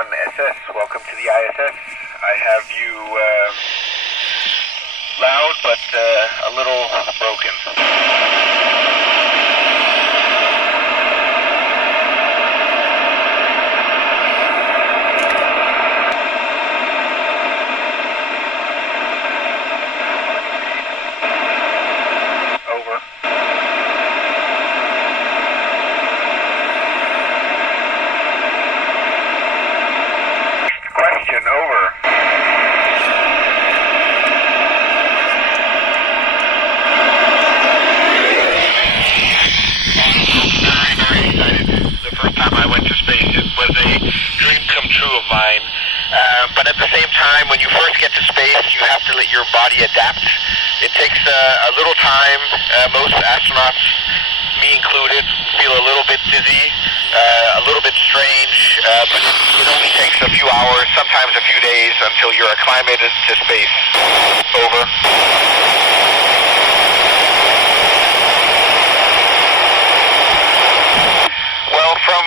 SS. Welcome to the ISS. I have you loud but a little broken. But at the same time, when you first get to space, you have to let your body adapt. It takes a little time. Most astronauts, me included, feel a little bit dizzy, a little bit strange, but it only takes a few hours, sometimes a few days, until you're acclimated to space. Over. Well, from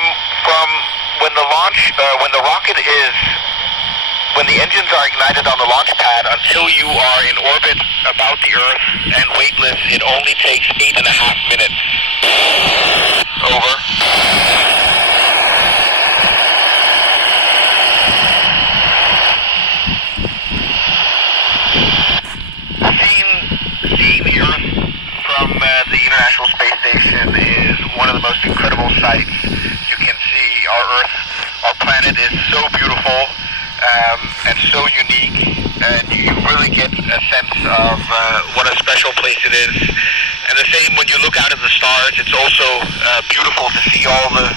when the launch, when the rocket is, when the engines are ignited on the launch pad until you are in orbit about the Earth and weightless, it only takes 8.5 minutes. Over. Seeing the Earth from the International Space Station is one of the most incredible sights. You can see our Earth, our planet is so beautiful. And so unique, and you really get a sense of what a special place it is. And the same when you look out at the stars, it's also beautiful to see all the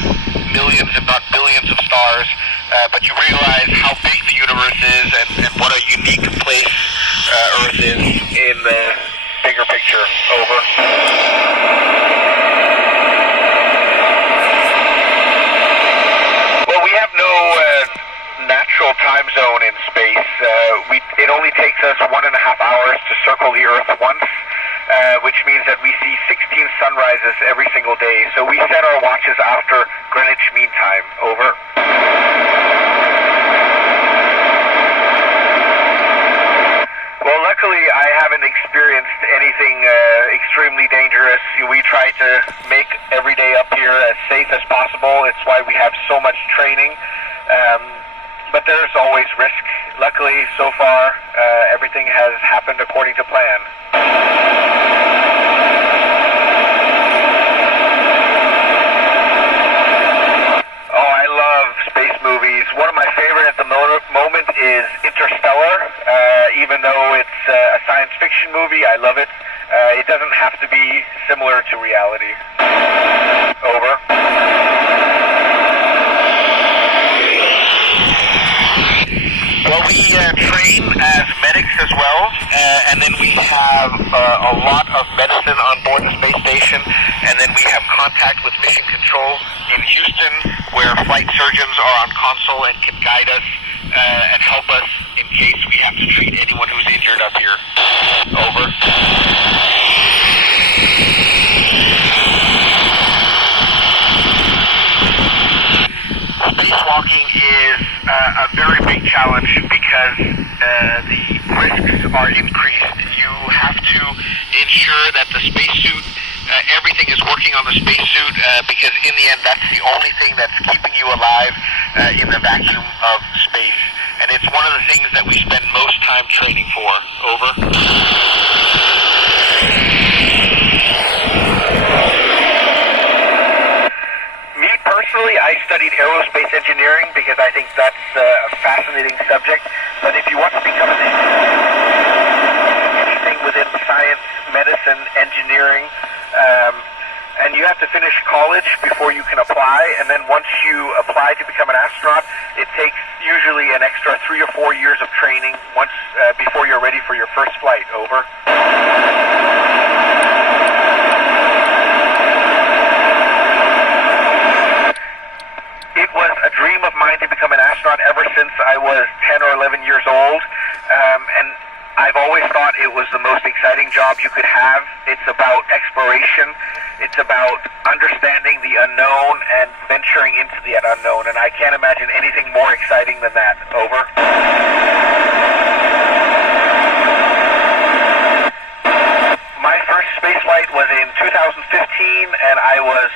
millions, if not billions of stars, but you realize how big the universe is and what a unique place Earth is in the bigger picture. Over. Well, we have no natural time zone in space. It only takes us 1.5 hours to circle the Earth once, which means that we see 16 sunrises every single day. So we set our watches after Greenwich Mean Time. Over. Well, luckily I haven't experienced anything extremely dangerous. We try to make every day up here as safe as possible. It's why we have so much training. But there's always risk. Luckily, so far, everything has happened according to plan. Oh, I love space movies. One of my favorite at the moment is Interstellar. Even though it's a science fiction movie, I love it. It doesn't have to be similar to reality. Over. Well, we train as medics as well, and then we have a lot of medicine on board the space station, and then we have contact with mission control in Houston, where flight surgeons are on console and can guide us and help us in case we have to treat anyone who's injured up here. Over. Spacewalking is a very big challenge because the risks are increased. You have to ensure that the spacesuit, everything is working on the spacesuit because in the end that's the only thing that's keeping you alive in the vacuum of space. And it's one of the things that we spend most time training for. Over. Personally, I studied aerospace engineering because I think that's a fascinating subject. But if you want to become anything within science, medicine, engineering, and you have to finish college before you can apply, and then once you apply to become an astronaut, it takes usually an extra 3 or 4 years of training once before you're ready for your first flight. Over. It was a dream of mine to become an astronaut ever since I was 10 or 11 years old, and I I've always thought it was the most exciting job you could have. It's about exploration. It's about understanding the unknown and venturing into the unknown, and I can't imagine anything more exciting than that. Over. My first spaceflight was in 2015, and I was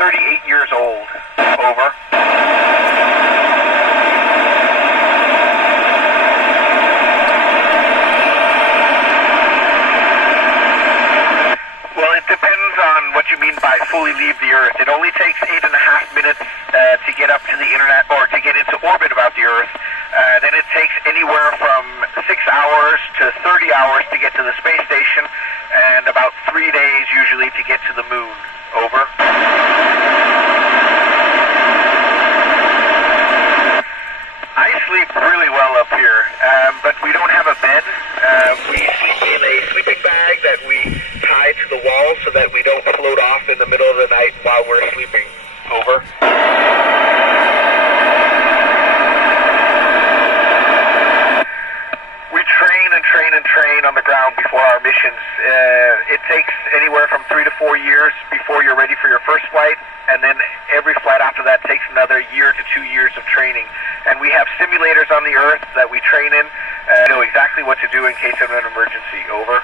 38 years old. Over. Well, it depends on what you mean by fully leave the Earth. It only takes 8.5 minutes to get up to the internet, or to get into orbit about the Earth. Then it takes anywhere from 6 hours to 30 hours to get to the space station, and about 3 days usually to get to the moon. Over. I sleep really well up here, but we don't have a bed. We sleep in a sleeping bag that we tie to the wall so that we don't float off in the middle of the night while we're sleeping. Over. We train on the ground before our missions. It takes anywhere from 3 to 4 years before you're ready for your first flight, and then every flight after that takes another year to 2 years of training. And we have simulators on the Earth that we train in, know exactly what to do in case of an emergency. Over.